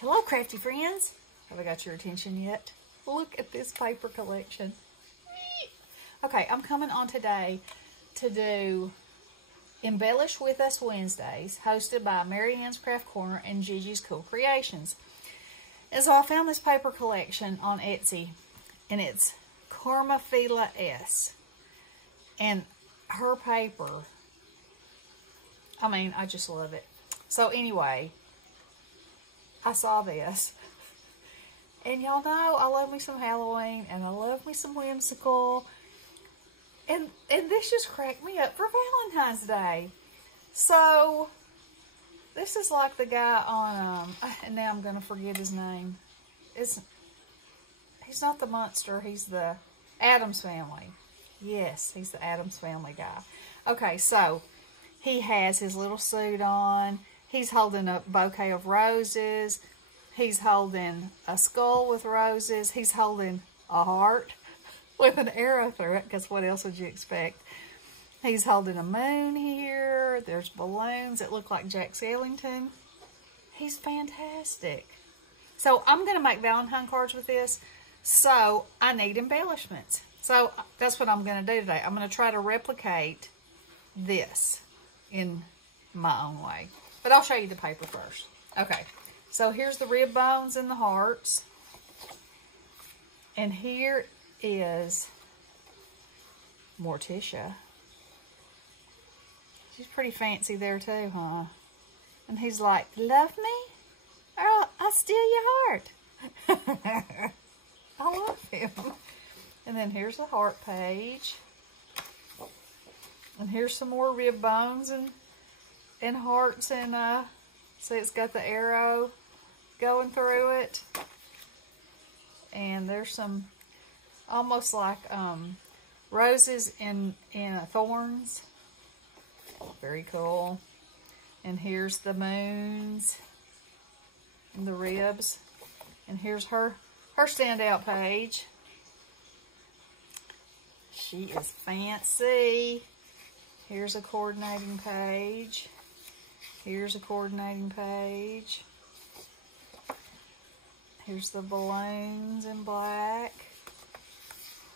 Hello, crafty friends. Have I got your attention yet? Look at this paper collection. Okay, I'm coming on today to do Embellish With Us Wednesdays, hosted by Marianne's Craft Corner and Gigis Cool Creations. And so I found this paper collection on Etsy, and it's KarmifilaS. And her paper, I mean, I just love it. So anyway, I saw this. And y'all know I love me some Halloween, and I love me some whimsical. And this just cracked me up for Valentine's Day. So, this is like the guy on, and now I'm going to forget his name. He's not the Monster, he's the Addams Family. Yes, he's the Addams Family guy. Okay, so, he has his little suit on. He's holding a bouquet of roses. He's holding a skull with roses. He's holding a heart with an arrow through it, because what else would you expect? He's holding a moon here. There's balloons that look like Jack Skellington. He's fantastic. So I'm going to make Valentine cards with this. So I need embellishments. So that's what I'm going to do today. I'm going to try to replicate this in my own way. But I'll show you the paper first. Okay. So here's the rib bones and the hearts. And here is Morticia. She's pretty fancy there too, huh? And he's like, love me? Or I'll steal your heart. I love him. And then here's the heart page. And here's some more rib bones and hearts, and see, it's got the arrow going through it. And there's some almost like roses in thorns. Very cool. And here's the moons and the ribs. And here's her standout page. She is fancy. Here's a coordinating page. Here's a coordinating page. Here's the balloons in black.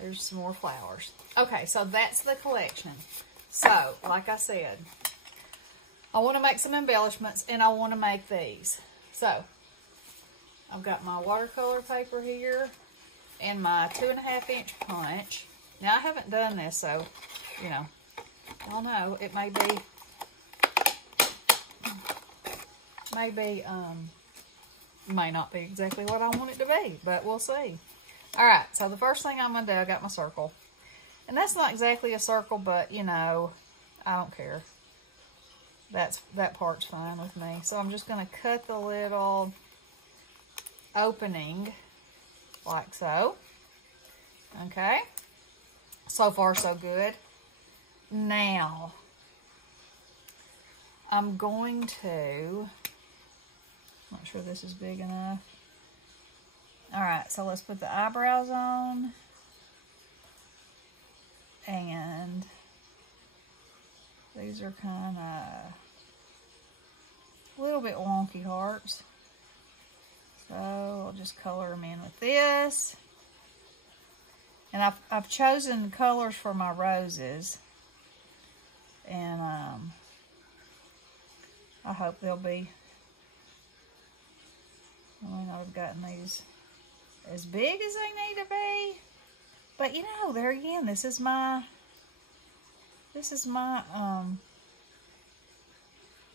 There's some more flowers. Okay, so that's the collection. So, like I said, I want to make some embellishments, and I want to make these. So, I've got my watercolor paper here and my 2.5-inch punch. Now, I haven't done this, so, you know, y'all know it may not be exactly what I want it to be, but we'll see. Alright, so the first thing I'm going to do, I got my circle. And that's not exactly a circle, but, you know, I don't care. That part's fine with me. So I'm just going to cut the little opening like so. Okay. So far, so good. Now, I'm going to... Not sure this is big enough. Alright, so let's put the eyebrows on. And these are kind of a little bit wonky hearts. So I'll just color them in with this. And I've chosen colors for my roses. And I hope they'll be... I may not have gotten these as big as they need to be. But, you know, there again, this is my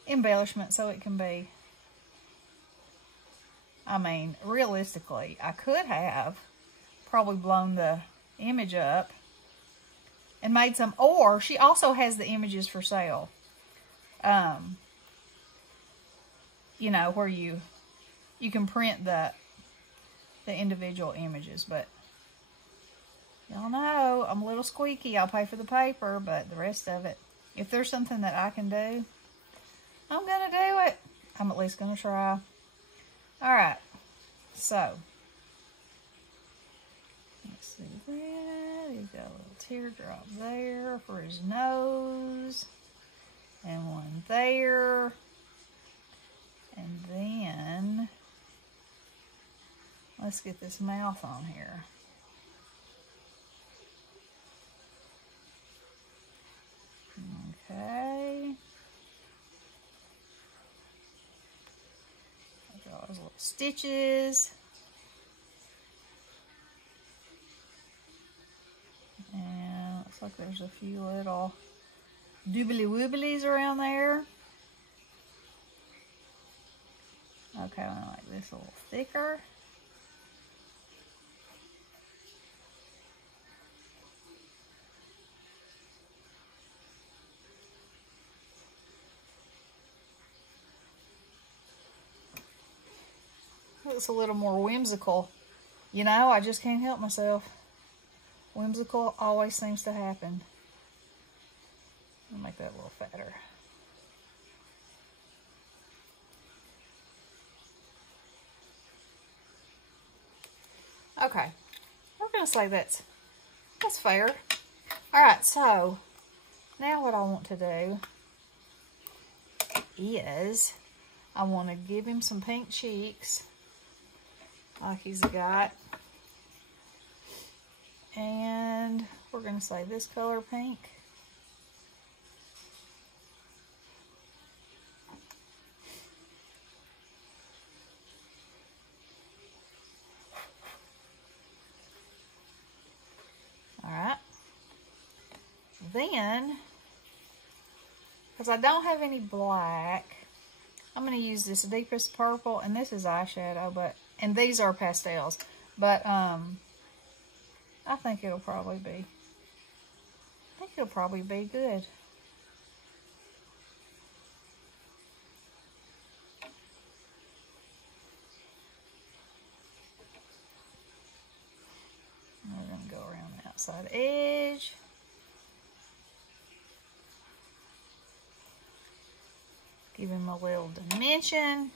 embellishment, so it can be, I mean, realistically, I could have probably blown the image up and made some, or she also has the images for sale. You know, where you can print the individual images, but y'all know I'm a little squeaky. I'll pay for the paper, but the rest of it, if there's something that I can do, I'm gonna do it. I'm at least gonna try. Alright, so let's see that. He's got a little teardrop there for his nose, and one there, and then let's get this mouth on here. Okay. Draw those little stitches. And looks like there's a few little doobly wooblies around there. Okay, I like this a little thicker. Looks a little more whimsical. You know, I just can't help myself. Whimsical always seems to happen. I'll make that a little fatter. Okay, we're going to say that's fair. All right, so now what I want to do is I want to give him some pink cheeks like he's got. And we're going to say this color pink. Alright. Then, because I don't have any black, I'm going to use this deepest purple, and this is eyeshadow, and these are pastels, but I think it'll probably be good. We're going to go around the outside edge. Give him a little dimension.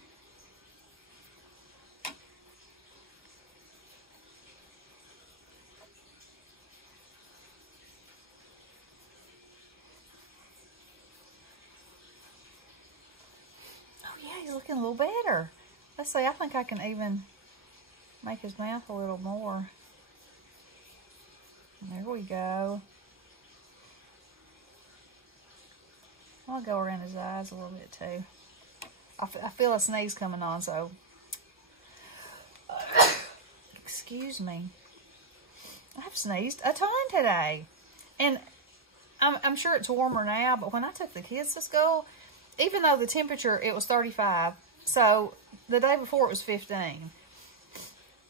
He's looking a little better. Let's see, I think I can even make his mouth a little more. There we go. I'll go around his eyes a little bit too. I feel a sneeze coming on, so excuse me. I've sneezed a ton today. And I'm sure it's warmer now, but when I took the kids to school, even though the temperature, it was 35, so the day before it was 15.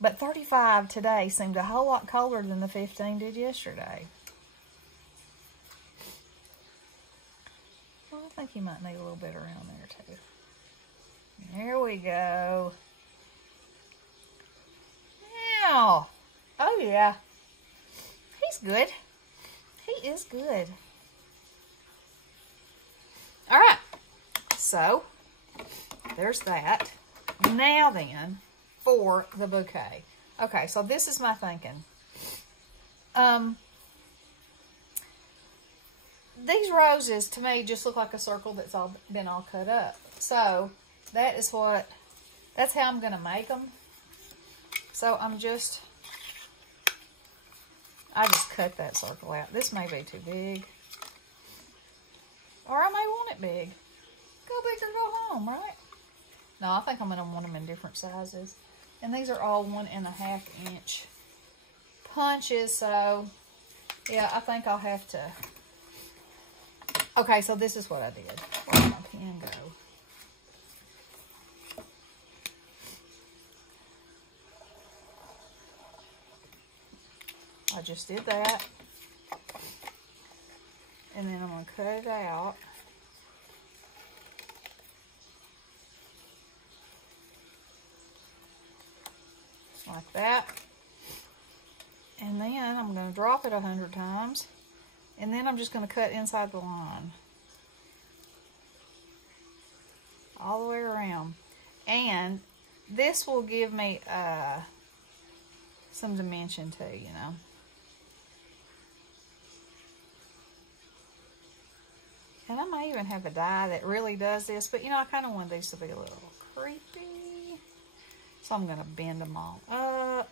But 35 today seemed a whole lot colder than the 15 did yesterday. Well, I think you might need a little bit around there too. There we go. Now, oh yeah, he's good. He is good. All right. So, there's that. Now then, for the bouquet. Okay, so this is my thinking. These roses, to me, just look like a circle that's been all cut up. So, that's how I'm going to make them. So, I just cut that circle out. This may be too big. Or I may want it big. Go big or go home, right? No, I think I'm going to want them in different sizes. And these are all 1.5 inch punches, so yeah, I think I'll have to. Okay, so this is what I did. Where did my pen go? I just did that. And then I'm going to cut it out. Like that. And then I'm going to drop it 100 times. And then I'm just going to cut inside the line. All the way around. And this will give me some dimension too, you know. And I might even have a die that really does this. But, you know, I kind of want these to be a little creepy. So I'm going to bend them all up.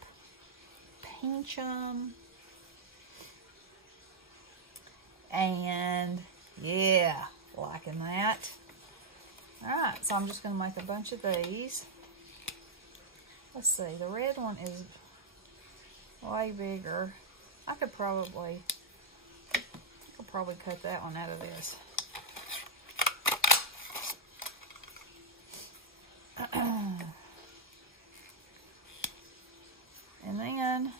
pinch them. And yeah, liking that. Alright, so I'm just going to make a bunch of these. Let's see, the red one is way bigger. I could probably cut that one out of this. And then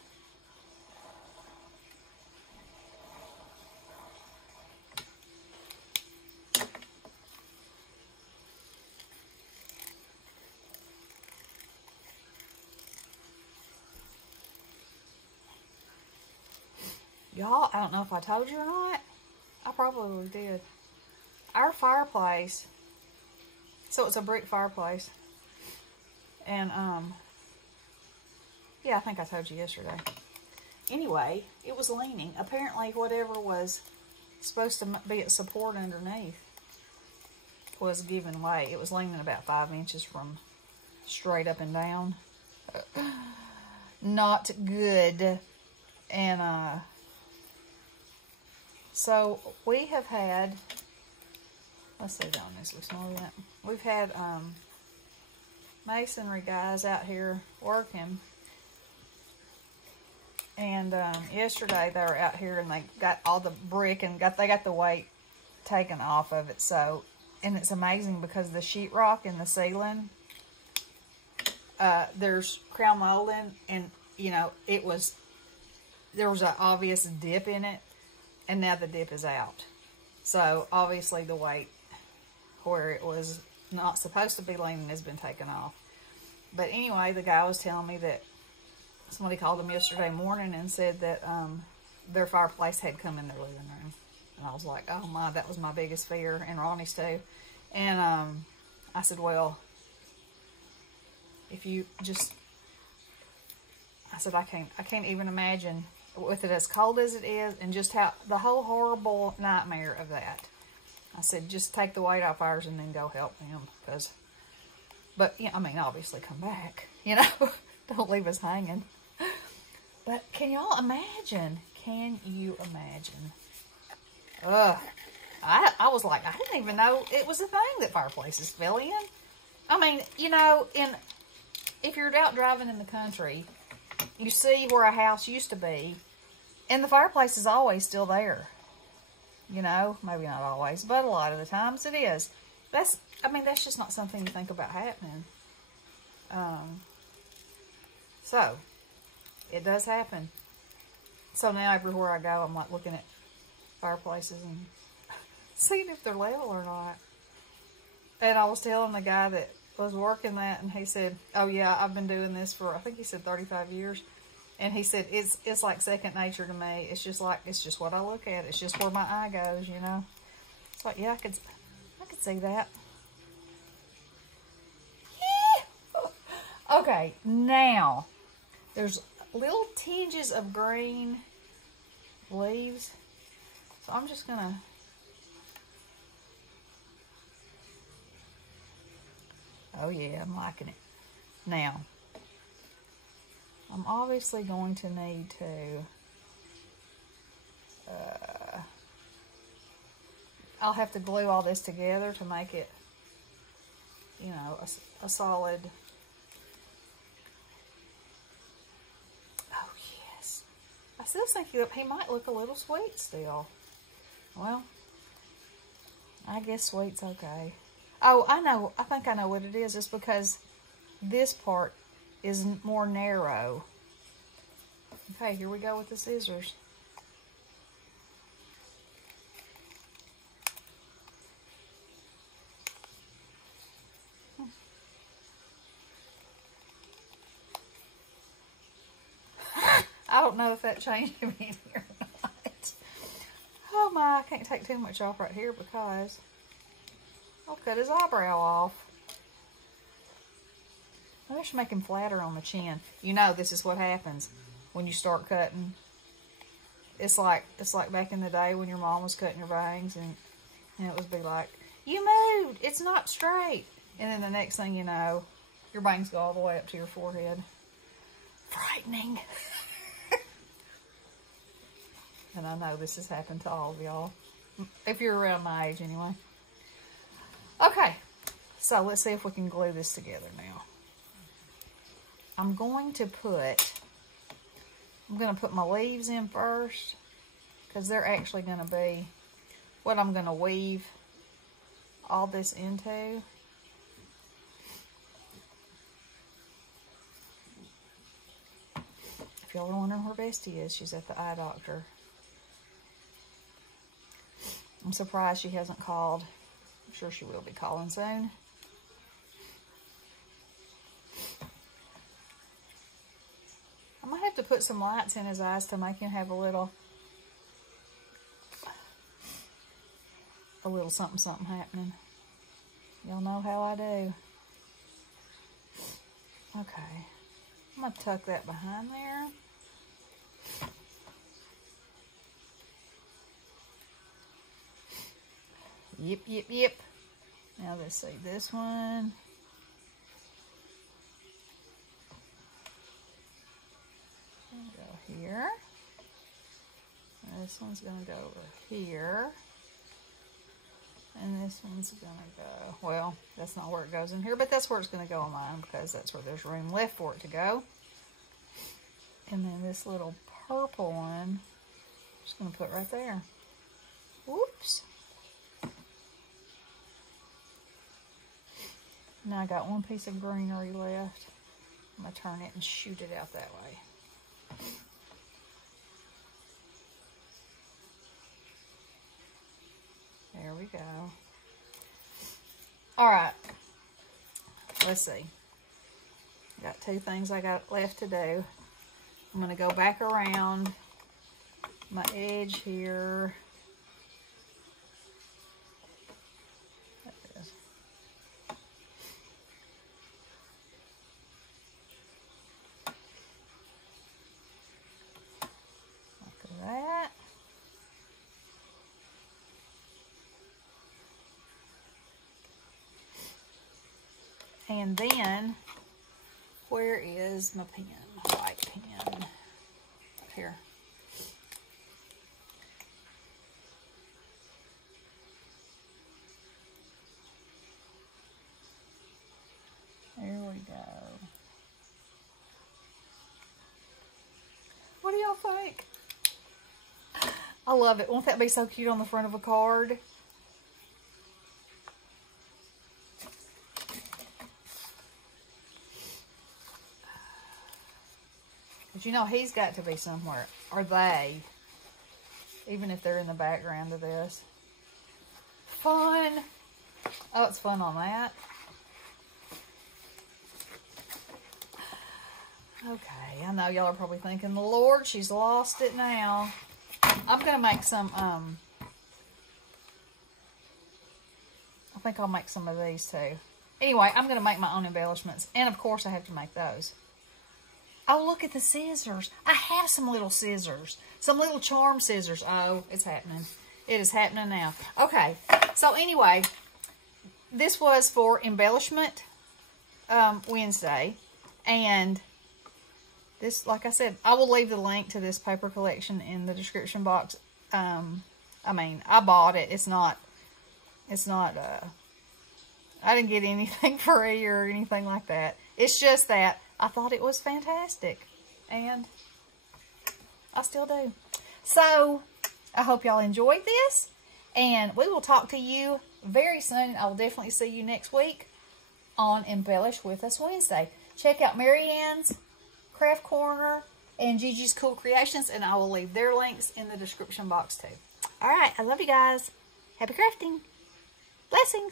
y'all, I don't know if I told you or not. I probably did. Our fireplace, so it's a brick fireplace. And, yeah, I think I told you yesterday. Anyway, it was leaning. Apparently, whatever was supposed to be its support underneath was giving way. It was leaning about 5 inches from straight up and down. Not good. And, so we have had, let's see down this looks more than that. We've had masonry guys out here working, and yesterday they were out here and they got all the brick and they got the weight taken off of it. So, and it's amazing because the sheetrock in the ceiling, there's crown molding, and you know there was an obvious dip in it. And now the dip is out. So, obviously the weight where it was not supposed to be leaning has been taken off. But anyway, the guy was telling me that somebody called him yesterday morning and said that their fireplace had come in their living room. And I was like, oh my, that was my biggest fear, and Ronnie's too. And I said, well, if you just, I said, I can't even imagine with it as cold as it is, and just how the whole horrible nightmare of that. I said, just take the weight off ours and then go help them, but yeah, I mean, obviously come back, you know, don't leave us hanging. But can y'all imagine? Can you imagine? I was like, I didn't even know it was a thing that fireplaces fell in. I mean, you know, if you're out driving in the country, you see where a house used to be, and the fireplace is always still there. You know, maybe not always, but a lot of the times it is. I mean, that's just not something you think about happening. So, it does happen. So now everywhere I go, I'm like looking at fireplaces and seeing if they're level or not. And I was telling the guy that was working that, and he said, oh yeah, I've been doing this for, I think he said 35 years. And he said, it's like second nature to me. It's just what I look at. It's just where my eye goes, you know. It's like, yeah, I could see that. Yeah. Okay, now, there's little tinges of green leaves. So I'm just gonna, oh yeah, I'm liking it. Now, I'm obviously going to need to, I'll have to glue all this together to make it, you know, a solid. Oh yes. I still think he might look a little sweet still. Well, I guess sweet's okay. Oh, I know. I think I know what it is. It's because this part is more narrow. Okay, here we go with the scissors. I don't know if that changed him any or not. Oh my, I can't take too much off right here because I'll cut his eyebrow off. Maybe I should make him flatter on the chin. You know, this is what happens when you start cutting. It's like back in the day when your mom was cutting your bangs, and it would be like, you moved, it's not straight. And then the next thing you know, your bangs go all the way up to your forehead. Frightening. And I know this has happened to all of y'all. If you're around my age anyway. Okay. So let's see if we can glue this together now. I'm going to put my leaves in first, because they're actually going to be what I'm going to weave all this into. If y'all are wondering where Bestie is, she's at the eye doctor. I'm surprised she hasn't called. I'm sure she will be calling soon. I'm going to have to put some lights in his eyes to make him have a little something something happening. Y'all know how I do. Okay. I'm going to tuck that behind there. Yep. Now let's see this one. Go here. This one's going to go over here. And this one's going to go, well, that's not where it goes in here, but that's where it's going to go on mine, because that's where there's room left for it to go. And then this little purple one, I'm just going to put right there. Whoops. Now I got one piece of greenery left. I'm going to turn it and shoot it out that way. There we go. All right. Let's see. Got two things I got left to do. I'm going to go back around my edge here. That. And then, where is my pen? My white pen. Here. There we go. What do y'all think? I love it. Won't that be so cute on the front of a card? But you know, he's got to be somewhere. Or they. Even if they're in the background of this. Fun. Oh, it's fun on that. Okay, I know y'all are probably thinking, Lord, she's lost it now. I'm going to make some, I think I'll make some of these too. Anyway, I'm going to make my own embellishments. And of course I have to make those. Oh, look at the scissors. I have some little scissors. Some little charm scissors. Oh, it's happening. It is happening now. Okay, so anyway, this was for embellishment Wednesday. And this, like I said, I will leave the link to this paper collection in the description box. I mean, I bought it. It's not, I didn't get anything free or anything like that. It's just that I thought it was fantastic. And I still do. So, I hope y'all enjoyed this. And we will talk to you very soon. I will definitely see you next week on Embellish With Us Wednesday. Check out Marianne's Craft Corner and Gigi's Cool Creations, and I will leave their links in the description box too. All right, I love you guys. Happy crafting. Blessings.